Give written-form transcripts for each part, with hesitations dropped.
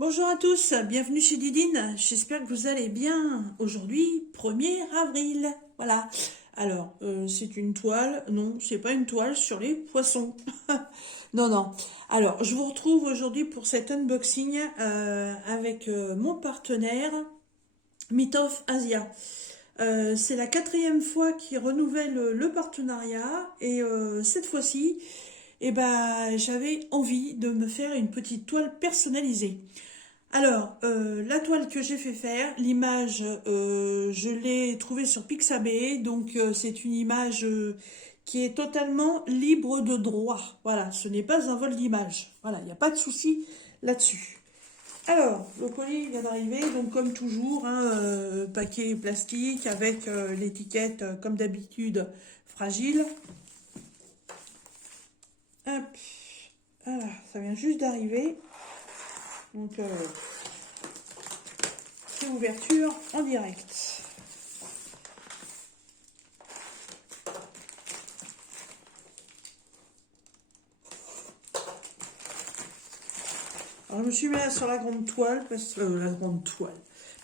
Bonjour à tous, bienvenue chez Didine, j'espère que vous allez bien. Aujourd'hui, 1er avril, voilà. Alors, c'est une toile, non, c'est pas une toile sur les poissons. Non, non. Alors, je vous retrouve aujourd'hui pour cet unboxing avec mon partenaire, Mitov Asia. C'est la 4e fois qu'il renouvelle le partenariat et cette fois-ci, j'avais envie de me faire une petite toile personnalisée. Alors, la toile que j'ai fait faire, l'image, je l'ai trouvée sur Pixabay, donc c'est une image qui est totalement libre de droit. Voilà, ce n'est pas un vol d'image. Voilà, il n'y a pas de souci là-dessus. Alors, le colis vient d'arriver, donc comme toujours, hein, paquet plastique avec l'étiquette, comme d'habitude, fragile. Hop, voilà, ça vient juste d'arriver. Donc, ouverture en direct. Alors je me suis mis sur la grande toile,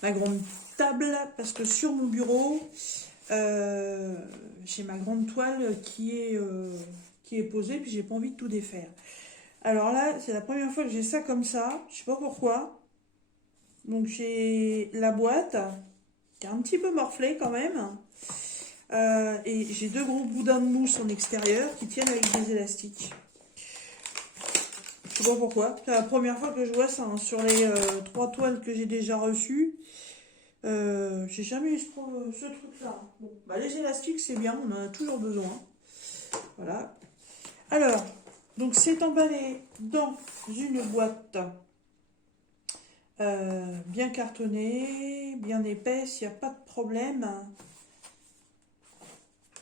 ma grande table, parce que sur mon bureau, j'ai ma grande toile qui est posée, puis j'ai pas envie de tout défaire. Alors là, c'est la première fois que j'ai ça comme ça, je sais pas pourquoi. Donc j'ai la boîte, qui est un petit peu morflée quand même. Et j'ai deux gros boudins de mousse en extérieur qui tiennent avec des élastiques. Je sais pas pourquoi. C'est la première fois que je vois ça, hein. Sur les 3 toiles que j'ai déjà reçues. J'ai jamais eu ce truc-là. Bon, les élastiques, c'est bien, on en a toujours besoin. Voilà. Alors, donc c'est emballé dans une boîte bien cartonnée, bien épaisse, il n'y a pas de problème.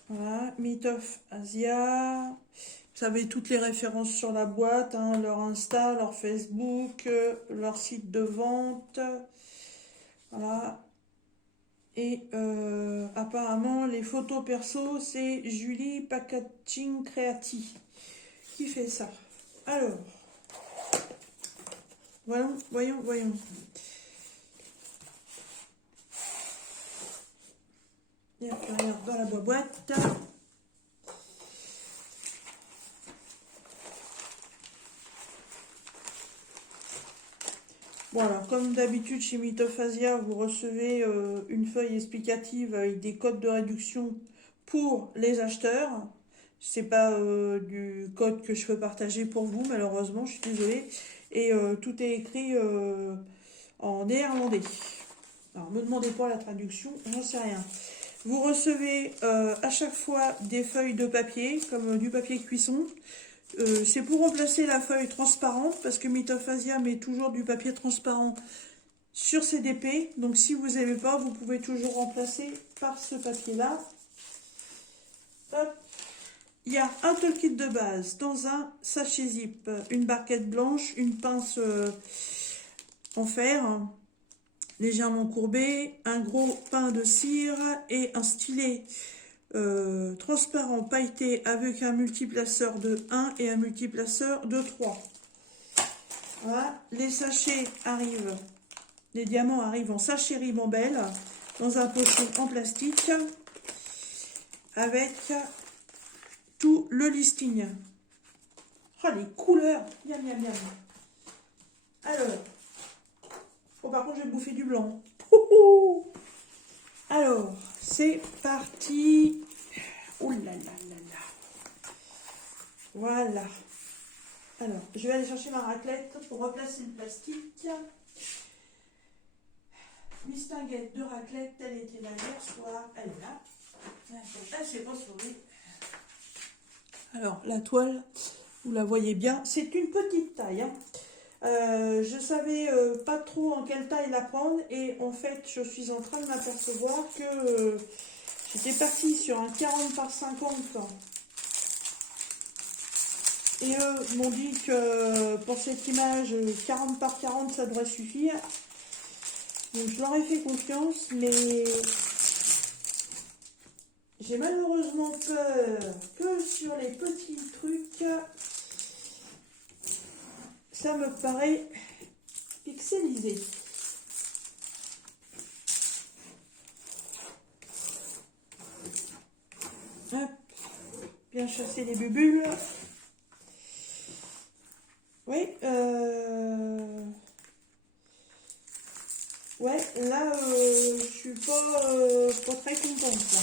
Voilà, Mitov Asia. Vous savez toutes les références sur la boîte, hein, leur Insta, leur Facebook, leur site de vente. Voilà. Et apparemment, les photos perso, c'est Julie Packaging Creati qui fait ça. Alors, voyons. Il y a plus rien dans la boîte. Bon, alors comme d'habitude chez Mitov Asia, vous recevez une feuille explicative avec des codes de réduction pour les acheteurs. C'est pas du code que je peux partager pour vous, malheureusement, je suis désolée. Et tout est écrit en néerlandais. Alors, ne me demandez pas la traduction, j'en sais rien. Vous recevez à chaque fois des feuilles de papier, comme du papier cuisson. C'est pour remplacer la feuille transparente, parce que Mitov Asia met toujours du papier transparent sur ses DP. Donc si vous n'aimez pas, vous pouvez toujours remplacer par ce papier-là. Hop. Il y a un toolkit de base dans un sachet zip, une barquette blanche, une pince en fer légèrement courbée, un gros pain de cire et un stylet transparent pailleté avec un multiplaceur de 1 et un multiplaceur de 3. Voilà, les sachets arrivent, les diamants arrivent en sachet ribambelle dans un pochon en plastique avec tout le listing. Oh, les couleurs, miam. Alors, bon, par contre, je vais bouffer du blanc. Alors, c'est parti. Oh là là. Voilà. Alors, je vais aller chercher ma raclette pour replacer le plastique. Mistinguette de raclette, elle était là hier soir. Elle est là. Elle s'est pas sauvée. Alors, la toile, vous la voyez bien, c'est une petite taille. Hein. Je savais pas trop en quelle taille la prendre et en fait, je suis en train de m'apercevoir que j'étais partie sur un 40 par 50. Et eux m'ont dit que pour cette image, 40 par 40, ça devrait suffire. Donc je leur ai fait confiance, mais j'ai malheureusement peur que sur les petits trucs, ça me paraît pixelisé. Hop, bien chasser les bulles. Oui, ouais, là, je suis pas très contente, là.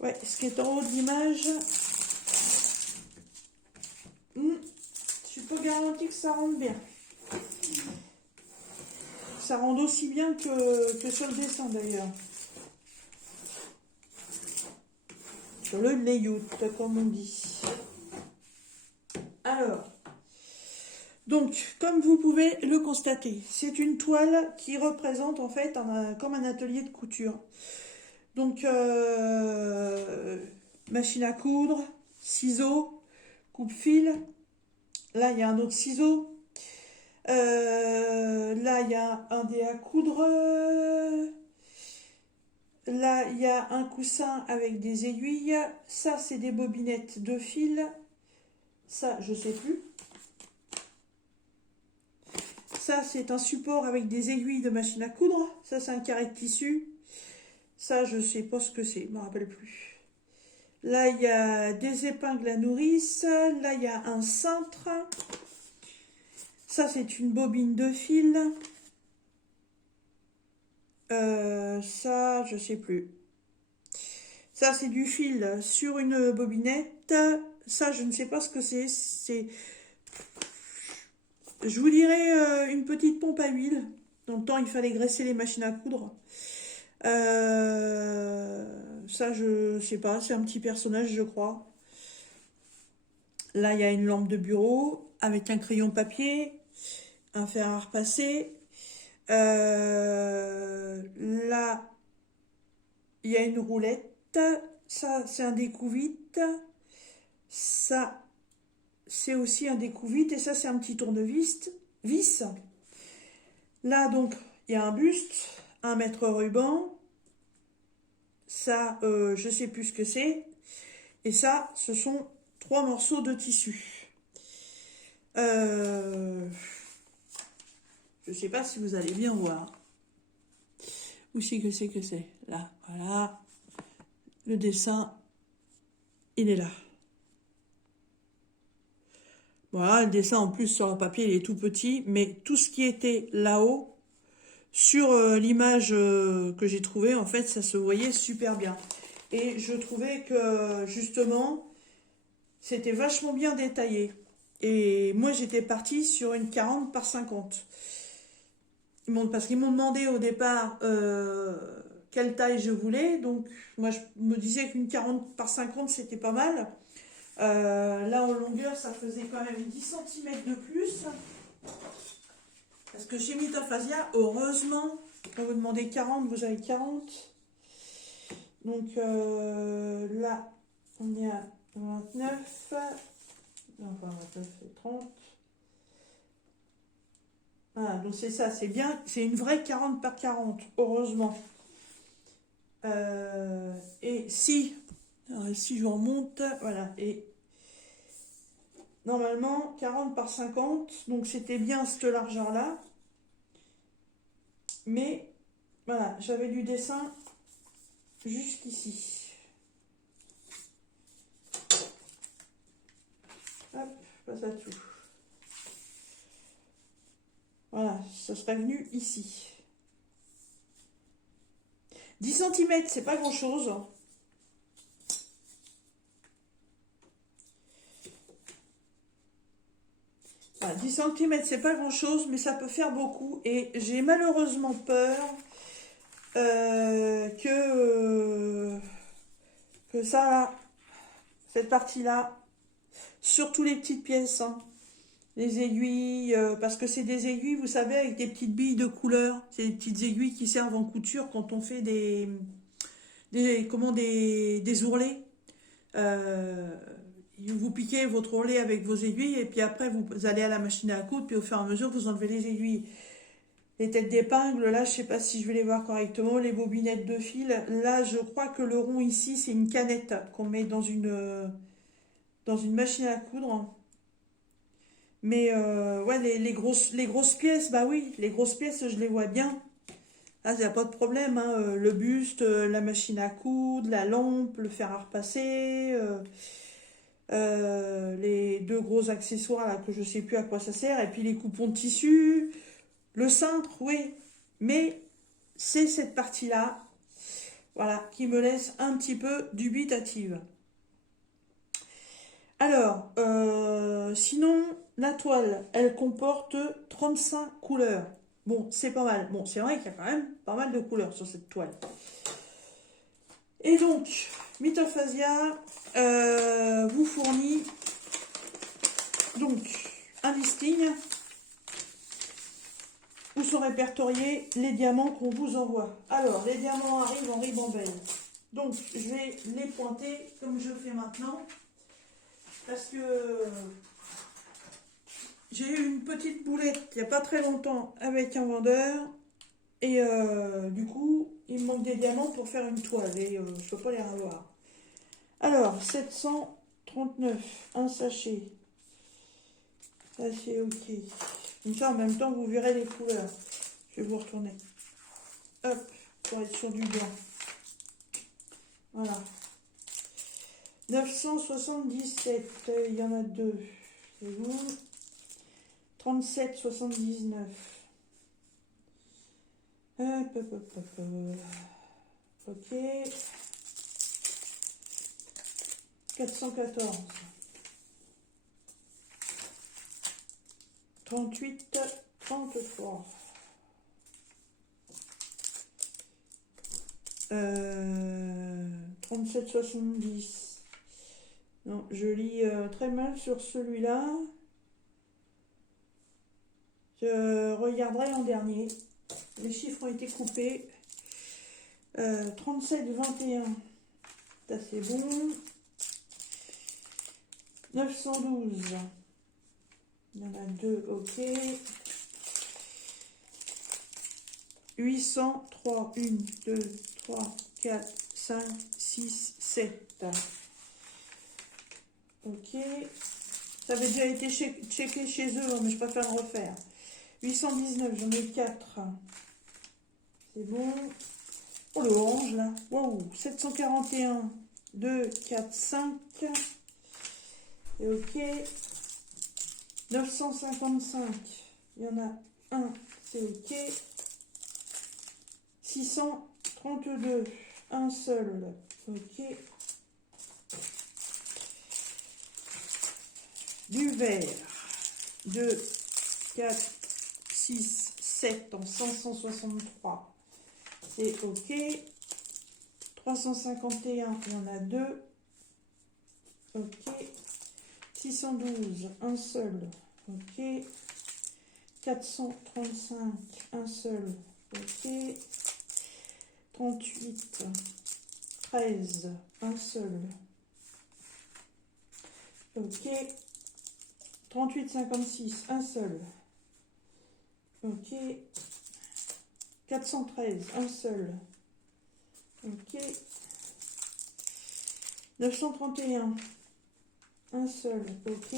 Ouais, ce qui est en haut de l'image, je suis pas garantie que ça rende bien. Ça rend aussi bien que sur le dessin, d'ailleurs. Sur le layout, comme on dit. Alors, donc, comme vous pouvez le constater, c'est une toile qui représente en fait comme un atelier de couture. Donc, machine à coudre, ciseaux, coupe-fil. Là, il y a un autre ciseau. Là, il y a un dé à coudre. Là, il y a un coussin avec des aiguilles. Ça, c'est des bobinettes de fil. Ça, je sais plus. Ça, c'est un support avec des aiguilles de machine à coudre. Ça, c'est un carré de tissu. Ça, je sais pas ce que c'est, je me rappelle plus. Là, il y a des épingles à nourrice. Là, il y a un cintre. Ça, c'est une bobine de fil. Ça, je sais plus. Ça, c'est du fil sur une bobinette. Ça, je ne sais pas ce que c'est. Je vous dirais une petite pompe à huile. Dans le temps, il fallait graisser les machines à coudre. Ça, je sais pas. C'est un petit personnage, je crois. Là, il y a une lampe de bureau avec un crayon papier, un fer à repasser. Là, il y a une roulette. Ça, c'est un découvite. Ça, c'est aussi un découvite. Et ça, c'est un petit tournevis. Là, donc, il y a un buste, un mètre ruban. Ça, je sais plus ce que c'est. Et ça, ce sont 3 morceaux de tissu. Je sais pas si vous allez bien voir. Où c'est que c'est. Là, voilà. Le dessin, il est là. Voilà, le dessin en plus sur le papier, il est tout petit. Mais tout ce qui était là-haut, sur l'image que j'ai trouvée, en fait, ça se voyait super bien. Et je trouvais que, justement, c'était vachement bien détaillé. Et moi, j'étais partie sur une 40 par 50. Parce qu'ils m'ont demandé au départ quelle taille je voulais. Donc, moi, je me disais qu'une 40 par 50, c'était pas mal. Là, en longueur, ça faisait quand même 10 cm de plus. Parce que chez Mitophasia, heureusement, quand vous demandez 40, vous avez 40. Donc, là, on est à 29. Enfin, 29, c'est 30. Voilà, donc c'est ça, c'est bien, c'est une vraie 40 par 40, heureusement. Et si je remonte, voilà, et normalement 40 par 50, donc c'était bien cette largeur-là. Mais voilà, j'avais du dessin jusqu'ici. Hop, passe à tout. Voilà, ça serait venu ici. 10 cm, c'est pas grand-chose. Voilà, 10 cm, c'est pas grand-chose, mais ça peut faire beaucoup. Et j'ai malheureusement peur que ça, cette partie-là, surtout les petites pièces, hein, les aiguilles, parce que c'est des aiguilles, vous savez, avec des petites billes de couleur. C'est des petites aiguilles qui servent en couture quand on fait des ourlets. Vous piquez votre ourlet avec vos aiguilles et puis après vous allez à la machine à coudre, puis au fur et à mesure vous enlevez les aiguilles. Les têtes d'épingle, là je sais pas si je vais les voir correctement. Les bobinettes de fil, là je crois que le rond ici c'est une canette qu'on met dans une machine à coudre. Mais ouais, les grosses pièces, bah oui, les grosses pièces, je les vois bien. Ah, il n'y a pas de problème, hein. Le buste, la machine à coudre, la lampe, le fer à repasser, les deux gros accessoires là que je sais plus à quoi ça sert, et puis les coupons de tissu, le cintre, oui. Mais c'est cette partie-là, voilà, qui me laisse un petit peu dubitative. Alors, sinon, la toile, elle comporte 35 couleurs. Bon, c'est pas mal. Bon, c'est vrai qu'il y a quand même pas mal de couleurs sur cette toile. Et donc, Mythophasia vous fournit donc un listing où sont répertoriés les diamants qu'on vous envoie. Alors, les diamants arrivent en ribambelle. Donc, je vais les pointer comme je fais maintenant. Parce que j'ai eu une petite boulette il n'y a pas très longtemps avec un vendeur. Et du coup, il me manque des diamants pour faire une toile. Et je ne peux pas les avoir. Alors, 739, un sachet. Ça, c'est ok. Comme ça, en même temps, vous verrez les couleurs. Je vais vous retourner. Hop, pour être sur du blanc. Voilà. 977, il y en a deux. C'est bon. 37,79. Hop, hop, hop, hop, hop. Ok. 414. 38, 33. 37,70. Non, je lis très mal sur celui-là. Je regarderai en dernier. Les chiffres ont été coupés. 37,21. Ça c'est bon. 912. Il y en a deux, ok. 803. 1, 2, 3, 4, 5, 6, 7. Ok. Ça avait déjà été checké chez eux, mais je préfère le refaire. 819, j'en ai 4. C'est bon. Oh, le orange, là. Waouh. 741. 2, 4, 5. Et ok. 955. Il y en a un. C'est ok. 632. Un seul. Ok. Du vert. 2, 4, 6, 7 en 563. C'est ok. 351, il y en a deux. Ok. 612, un seul. Ok. 435, un seul. Ok. 38, 13, un seul. Ok. 38, 56, un seul. Ok. 413, un seul. Ok. 931, un seul. Ok.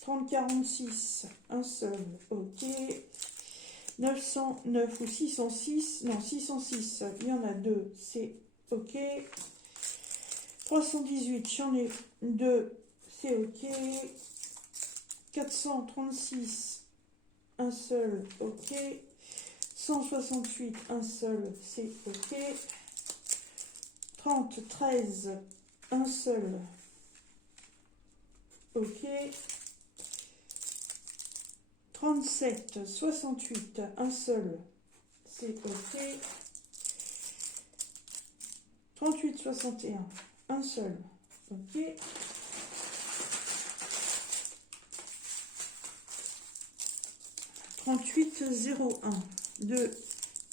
3046, un seul. Ok. 909 ou 606, non 606, il y en a deux, c'est ok. 318, j'en ai deux, c'est ok. 436, un seul, ok. 168, un seul, c'est ok. 30, 13, un seul, ok. 37, 68, un seul, c'est ok. 38, 61, un seul, ok. 38, 01, 2,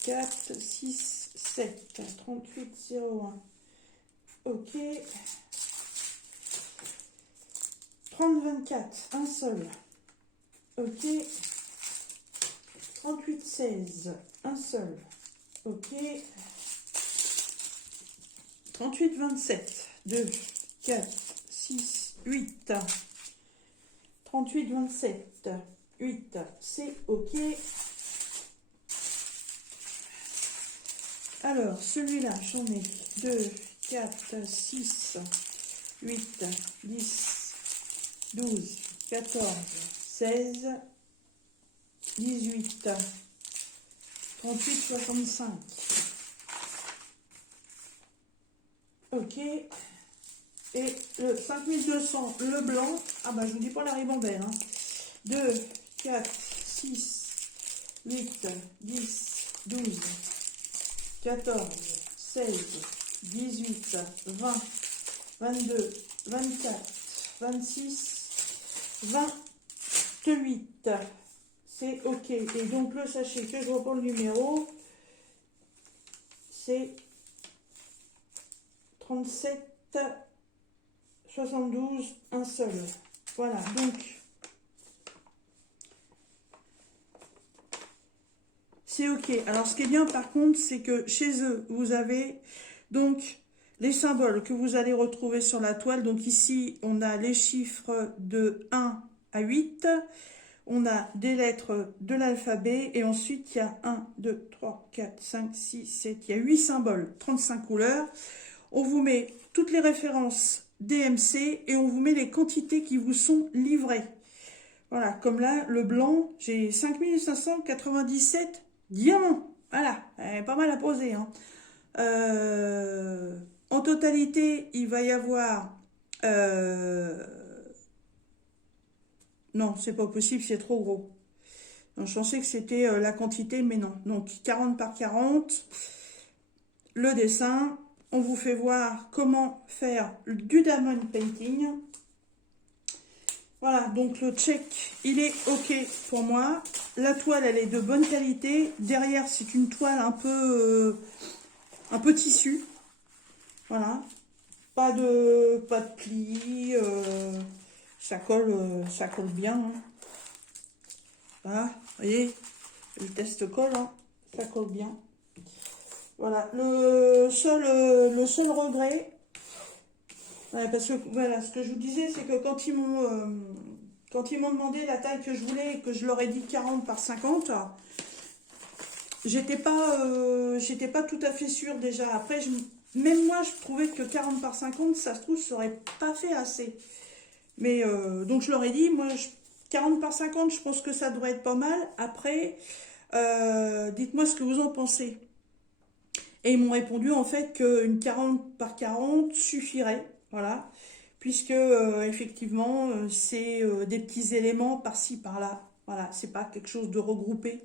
4, 6, 7, 38, 01, ok. 30, 24, un seul, ok. 38, 16, un seul, ok. 38, 27, 2, 4, 6, 8. 38, 27, 8, c'est OK. Alors, celui-là, j'en ai 2, 4, 6, 8, 10, 12, 14, 16, 18, 38, 65. OK. Et le 5200, le blanc, ah bah je vous dis pas la ribambelle, hein. 2, 4, 6, 8, 10, 12, 14, 16, 18, 20, 22, 24, 26, 28. C'est OK. Et donc le sachet que je reprends le numéro, c'est 37, 72, un seul. Voilà, donc c'est OK. Alors ce qui est bien par contre, c'est que chez eux, vous avez donc les symboles que vous allez retrouver sur la toile. Donc ici, on a les chiffres de 1 à 8. On a des lettres de l'alphabet et ensuite il y a 1, 2, 3, 4, 5, 6, 7, il y a 8 symboles, 35 couleurs. On vous met toutes les références DMC et on vous met les quantités qui vous sont livrées. Voilà, comme là, le blanc, j'ai 5597 diamants. Voilà, pas mal à poser, hein. En totalité, il va y avoir... Non, c'est pas possible, c'est trop gros. Donc, je pensais que c'était la quantité, mais non. Donc, 40 par 40, le dessin. On vous fait voir comment faire du diamond painting. Voilà, donc le check, il est OK pour moi. La toile, elle est de bonne qualité. Derrière, c'est une toile un peu tissu. Voilà. Pas de plis. Ça colle bien, hein. Voilà, vous voyez, le test colle, hein, ça colle bien. Voilà, le seul regret, ouais, parce que voilà, ce que je vous disais, c'est que quand ils m'ont demandé la taille que je voulais et que je leur ai dit 40 par 50, j'étais pas tout à fait sûre déjà. Après, même moi, je trouvais que 40 par 50, ça se trouve, ça aurait pas fait assez. Mais donc je leur ai dit, moi, 40 par 50, je pense que ça devrait être pas mal. Après, dites-moi ce que vous en pensez. Et ils m'ont répondu en fait qu'une 40 par 40 suffirait. Voilà. Puisque effectivement, c'est des petits éléments par-ci, par-là. Voilà, c'est pas quelque chose de regroupé.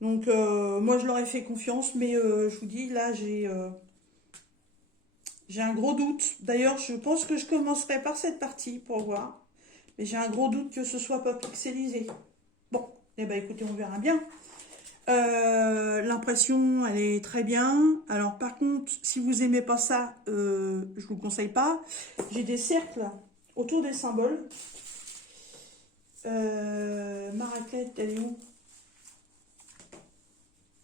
Donc moi, je leur ai fait confiance. Mais je vous dis, là, j'ai un gros doute. D'ailleurs, je pense que je commencerai par cette partie pour voir. Mais j'ai un gros doute que ce soit pas pixelisé. Bon, eh ben écoutez, on verra bien. L'impression, elle est très bien. Alors par contre, si vous aimez pas ça, je vous conseille pas. J'ai des cercles autour des symboles. Ma raclette, elle est où?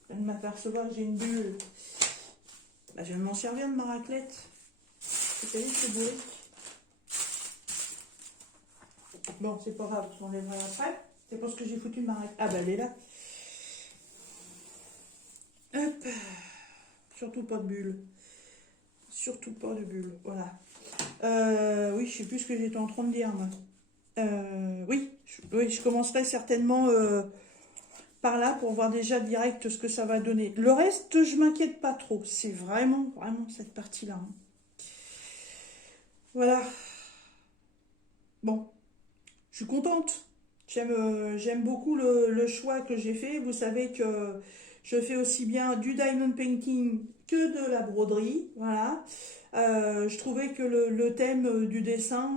Je viens de m'apercevoir que j'ai une bulle. Bah, je vais m'en servir de ma raclette. Vous savez, c'est beau. Bon, c'est pas grave, je m'enlèverai après. C'est parce que j'ai foutu ma raclette. Ah bah elle est là. Hop. Surtout pas de bulle. Surtout pas de bulle. Voilà. Oui, je sais plus ce que j'étais en train de dire, moi. Oui, je commencerai certainement par là pour voir déjà direct ce que ça va donner. Le reste, je m'inquiète pas trop. C'est vraiment cette partie-là, hein. Voilà. Bon, je suis contente. J'aime beaucoup le choix que j'ai fait. Vous savez que je fais aussi bien du diamond painting que de la broderie. Voilà. Je trouvais que le thème du dessin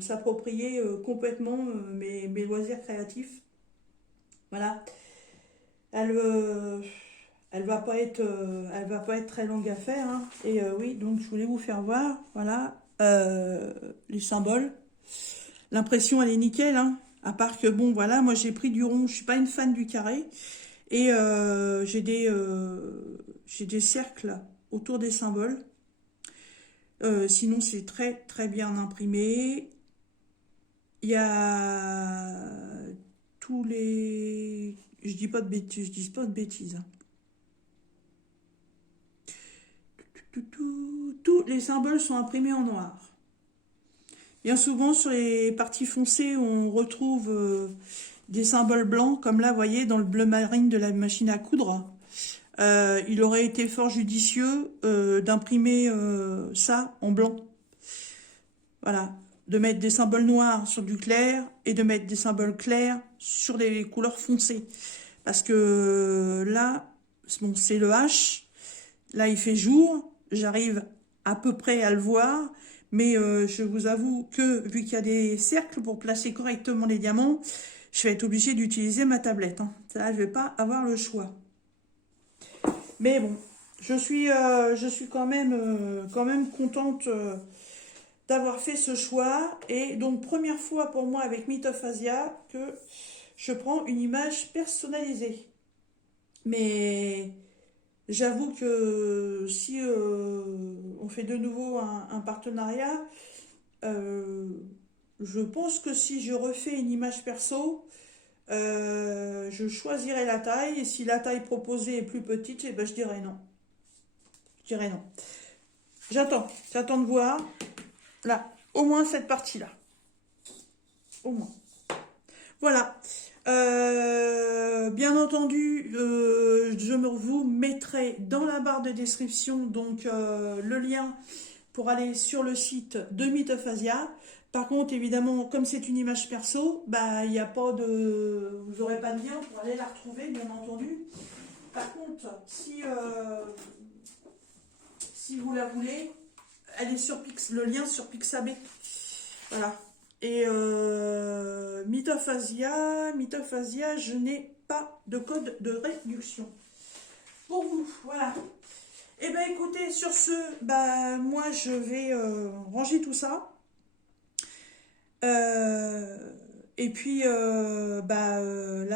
s'appropriait complètement mes loisirs créatifs. Voilà. Elle, euh, elle va pas être très longue à faire, hein. Et oui, donc je voulais vous faire voir, voilà, les symboles. L'impression, elle est nickel, hein. À part que, bon, voilà, moi j'ai pris du rond, je suis pas une fan du carré. Et j'ai des cercles autour des symboles. Sinon, c'est très, très bien imprimé. Il y a tous les... Je dis pas de bêtises, je dis pas de bêtises. Hein. Tous les symboles sont imprimés en noir. Bien souvent, sur les parties foncées, on retrouve des symboles blancs, comme là, vous voyez, dans le bleu marine de la machine à coudre. Il aurait été fort judicieux d'imprimer ça en blanc. Voilà, de mettre des symboles noirs sur du clair et de mettre des symboles clairs sur des couleurs foncées. Parce que là, bon, c'est le H, là il fait jour, j'arrive à peu près à le voir, mais je vous avoue que vu qu'il y a des cercles pour placer correctement les diamants, je vais être obligée d'utiliser ma tablette. Hein. Là, je vais pas avoir le choix. Mais bon, je suis quand même contente d'avoir fait ce choix. Et donc, première fois pour moi avec Myth of Asia que je prends une image personnalisée. Mais j'avoue que si on fait de nouveau un partenariat, je pense que si je refais une image perso, je choisirai la taille. Et si la taille proposée est plus petite, eh ben, je dirais non. Je dirais non. J'attends de voir. Là, au moins cette partie-là. Au moins. Voilà. Bien entendu, je vous mettrai dans la barre de description donc le lien pour aller sur le site de Myth of Asia. Par contre, évidemment, comme c'est une image perso, bah il n'y a pas de, vous n'aurez pas de lien pour aller la retrouver, bien entendu. Par contre, si vous la voulez, elle est sur le lien sur Pixabay. Voilà. Et Myth of Asia, je n'ai pas de code de réduction. Pour vous, voilà. Et ben écoutez, sur ce, bah moi je vais ranger tout ça. Et puis là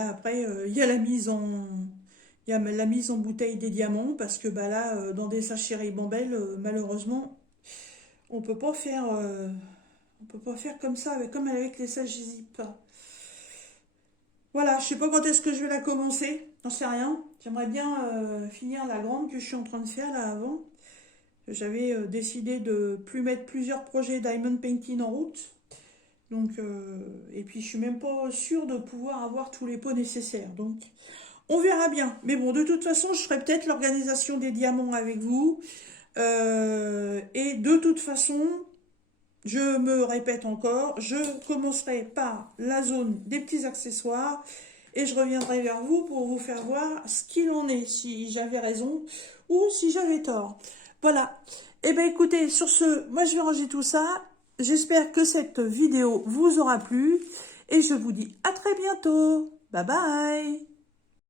après, il y a la mise en bouteille des diamants parce que bah là dans des sachets Ribambelle, malheureusement, on peut pas faire comme ça, comme avec les sachets zip. Voilà, je sais pas quand est-ce que je vais la commencer, j'en sais rien. J'aimerais bien finir la grande que je suis en train de faire là avant. J'avais décidé de plus mettre plusieurs projets Diamond Painting en route. Donc, et puis je suis même pas sûre de pouvoir avoir tous les pots nécessaires. Donc, on verra bien. Mais bon, de toute façon, je ferai peut-être l'organisation des diamants avec vous. Et de toute façon, je me répète encore, je commencerai par la zone des petits accessoires et je reviendrai vers vous pour vous faire voir ce qu'il en est, si j'avais raison ou si j'avais tort. Voilà. Et ben écoutez, sur ce, moi je vais ranger tout ça. J'espère que cette vidéo vous aura plu et je vous dis à très bientôt. Bye bye.